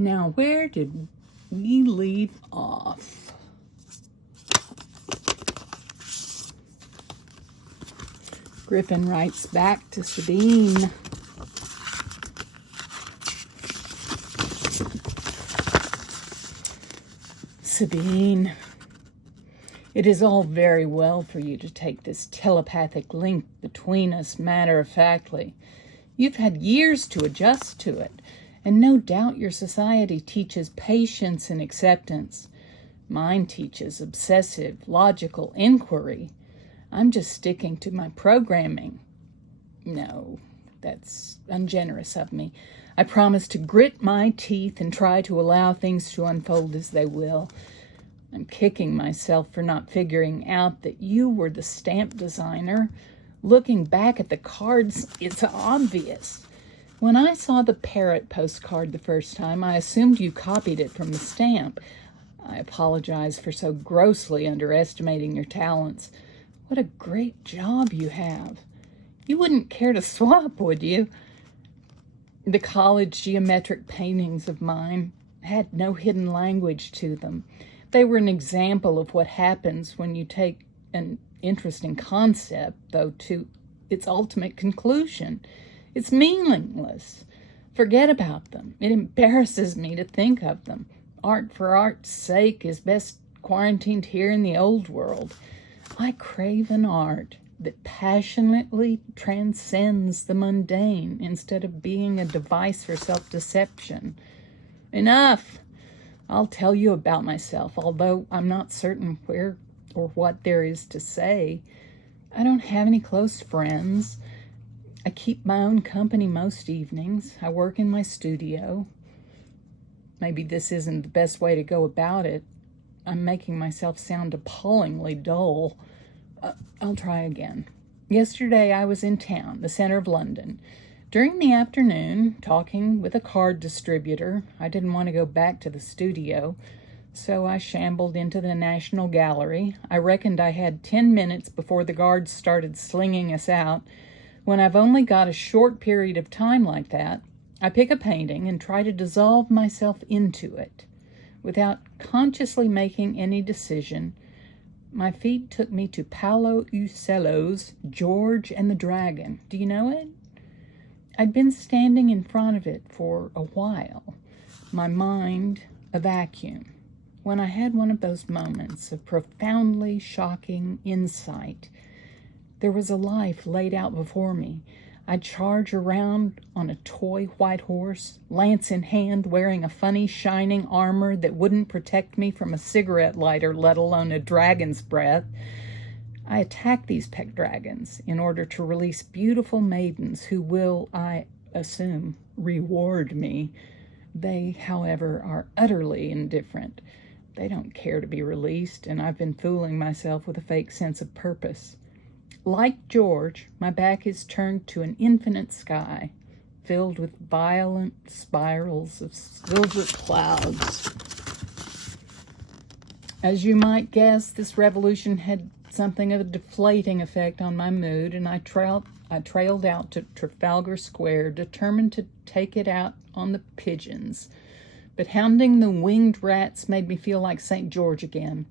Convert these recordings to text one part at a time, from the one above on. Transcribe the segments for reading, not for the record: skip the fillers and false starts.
Now, where did we leave off? Griffin writes back to Sabine. Sabine, it is all very well for you to take this telepathic link between us matter-of-factly. You've had years to adjust to it, and no doubt your society teaches patience and acceptance. Mine teaches obsessive, logical inquiry. I'm just sticking to my programming. No, that's ungenerous of me. I promise to grit my teeth and try to allow things to unfold as they will. I'm kicking myself for not figuring out that you were the stamp designer. Looking back at the cards, it's obvious. When I saw the parrot postcard the first time, I assumed you copied it from the stamp. I apologize for so grossly underestimating your talents. What a great job you have. You wouldn't care to swap, would you? The college geometric paintings of mine had no hidden language to them. They were an example of what happens when you take an interesting concept, though, to its ultimate conclusion. It's meaningless. Forget about them. It embarrasses me to think of them. Art for art's sake is best quarantined here in the old world. I crave an art that passionately transcends the mundane instead of being a device for self-deception. Enough! I'll tell you about myself, although I'm not certain where or what there is to say. I don't have any close friends. I keep my own company most evenings. I work in my studio. Maybe this isn't the best way to go about it. I'm making myself sound appallingly dull. I'll try again. Yesterday I was in town, the center of London. During the afternoon, talking with a card distributor. I didn't want to go back to the studio, so I shambled into the National Gallery. I reckoned I had 10 minutes before the guards started slinging us out. When I've only got a short period of time like that, I pick a painting and try to dissolve myself into it. Without consciously making any decision, my feet took me to Paolo Uccello's George and the Dragon. Do you know it? I'd been standing in front of it for a while, my mind a vacuum, when I had one of those moments of profoundly shocking insight. There was a life laid out before me. I'd charge around on a toy white horse, lance in hand, wearing a funny shining armor that wouldn't protect me from a cigarette lighter, let alone a dragon's breath. I attack these pet dragons in order to release beautiful maidens who will, I assume, reward me. They, however, are utterly indifferent. They don't care to be released, and I've been fooling myself with a fake sense of purpose. Like George, my back is turned to an infinite sky, filled with violent spirals of silver clouds. As you might guess, this revolution had something of a deflating effect on my mood, and I trailed out to Trafalgar Square, determined to take it out on the pigeons. But hounding the winged rats made me feel like St. George again.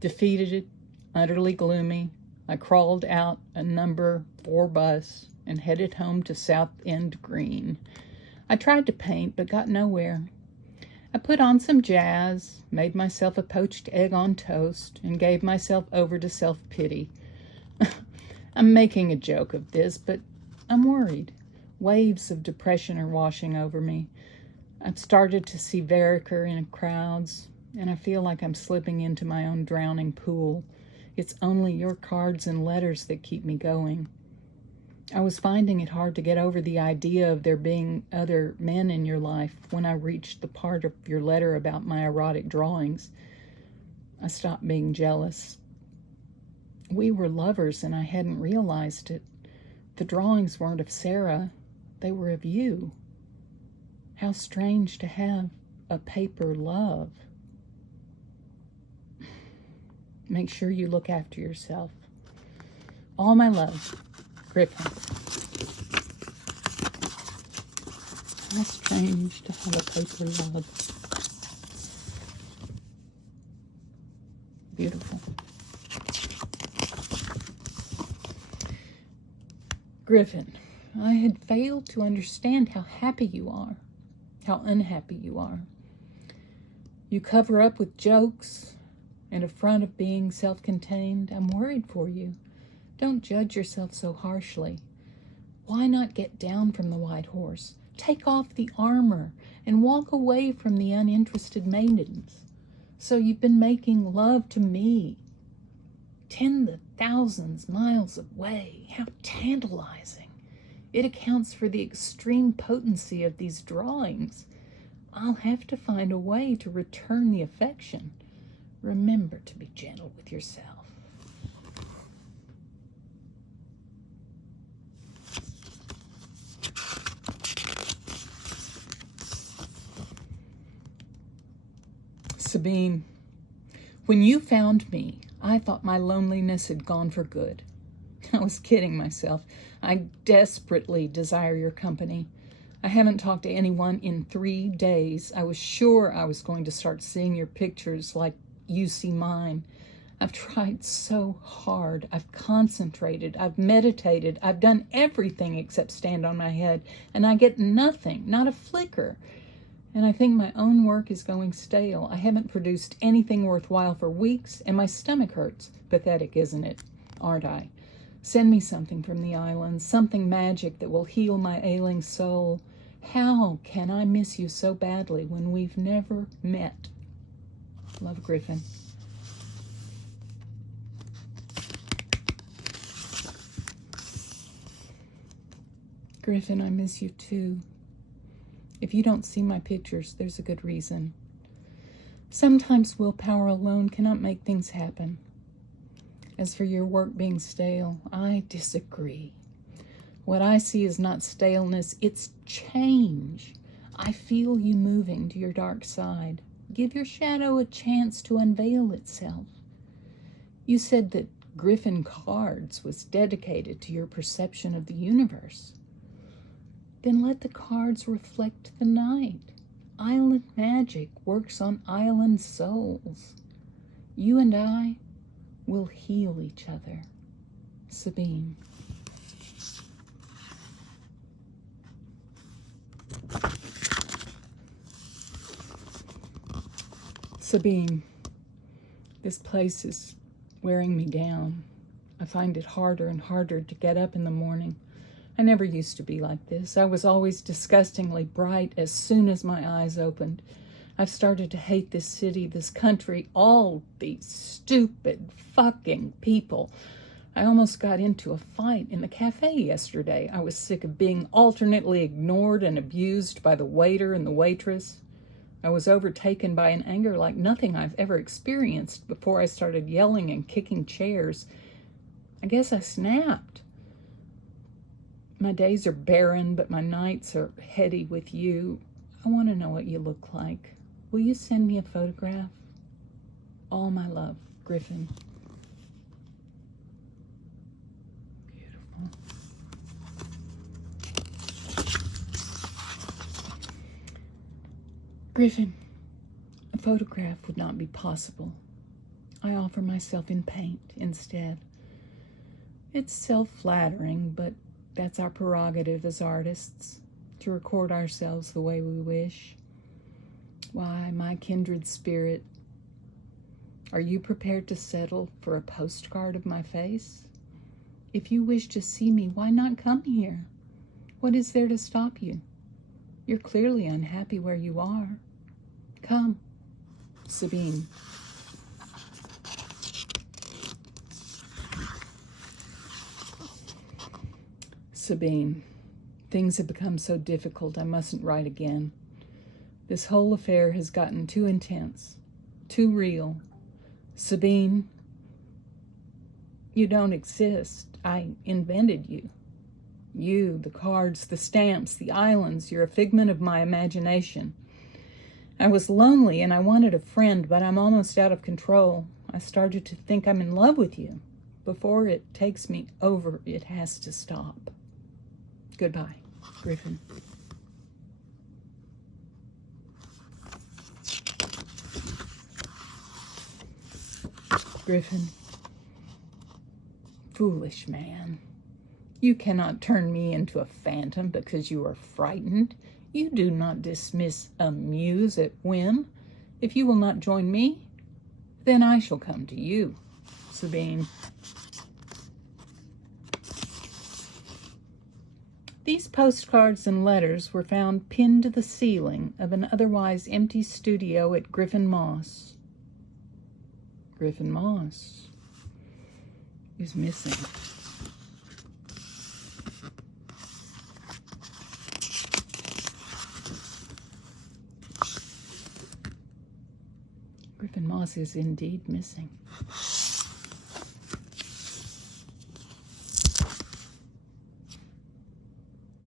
Defeated, utterly gloomy, I crawled out a number 4 bus and headed home to South End Green. I tried to paint, but got nowhere. I put on some jazz, made myself a poached egg on toast, and gave myself over to self-pity. I'm making a joke of this, but I'm worried. Waves of depression are washing over me. I've started to see Vereker in crowds, and I feel like I'm slipping into my own drowning pool. It's only your cards and letters that keep me going. I was finding it hard to get over the idea of there being other men in your life when I reached the part of your letter about my erotic drawings. I stopped being jealous. We were lovers and I hadn't realized it. The drawings weren't of Sarah, they were of you. How strange to have a paper love. Make sure you look after yourself. All my love, Griffin. How strange to have a paper log. Beautiful. Griffin, I had failed to understand how happy you are, how unhappy you are. You cover up with jokes and a front of being self-contained. I'm worried for you. Don't judge yourself so harshly. Why not get down from the white horse? Take off the armor and walk away from the uninterested maidens. So you've been making love to me. Tens of thousands miles away. How tantalizing. It accounts for the extreme potency of these drawings. I'll have to find a way to return the affection. Remember to be gentle with yourself. Sabine, when you found me, I thought my loneliness had gone for good. I was kidding myself. I desperately desire your company. I haven't talked to anyone in 3 days. I was sure I was going to start seeing your pictures like you see mine. I've tried so hard. I've concentrated. I've meditated. I've done everything except stand on my head, and I get nothing, not a flicker. And I think my own work is going stale. I haven't produced anything worthwhile for weeks, and my stomach hurts. Pathetic, isn't it? Aren't I? Send me something from the islands, something magic that will heal my ailing soul. How can I miss you so badly when we've never met? Love, Griffin. Griffin, I miss you too. If you don't see my pictures, there's a good reason. Sometimes willpower alone cannot make things happen. As for your work being stale, I disagree. What I see is not staleness, it's change. I feel you moving to your dark side. Give your shadow a chance to unveil itself. You said that Griffin Cards was dedicated to your perception of the universe. Then let the cards reflect the night. Island magic works on island souls. You and I will heal each other. Sabine. Sabine, this place is wearing me down. I find it harder and harder to get up in the morning. I never used to be like this. I was always disgustingly bright as soon as my eyes opened. I've started to hate this city, this country, all these stupid fucking people. I almost got into a fight in the cafe yesterday. I was sick of being alternately ignored and abused by the waiter and the waitress. I was overtaken by an anger like nothing I've ever experienced before I started yelling and kicking chairs. I guess I snapped. My days are barren, but my nights are heady with you. I want to know what you look like. Will you send me a photograph? All my love, Griffin. Beautiful. Griffin, a photograph would not be possible. I offer myself in paint instead. It's self-flattering, but that's our prerogative as artists, to record ourselves the way we wish. Why, my kindred spirit, are you prepared to settle for a postcard of my face? If you wish to see me, why not come here? What is there to stop you? You're clearly unhappy where you are. Come, Sabine. Sabine, things have become so difficult I mustn't write again. This whole affair has gotten too intense, too real. Sabine, you don't exist. I invented you. You, the cards, the stamps, the islands, you're a figment of my imagination. I was lonely and I wanted a friend, but I'm almost out of control. I started to think I'm in love with you. Before it takes me over, it has to stop. Goodbye, Griffin. Griffin. Foolish man. You cannot turn me into a phantom because you are frightened. You do not dismiss a muse at whim. If you will not join me, then I shall come to you. Sabine. These postcards and letters were found pinned to the ceiling of an otherwise empty studio at Griffin Moss. Griffin Moss is missing. Griffin Moss is indeed missing.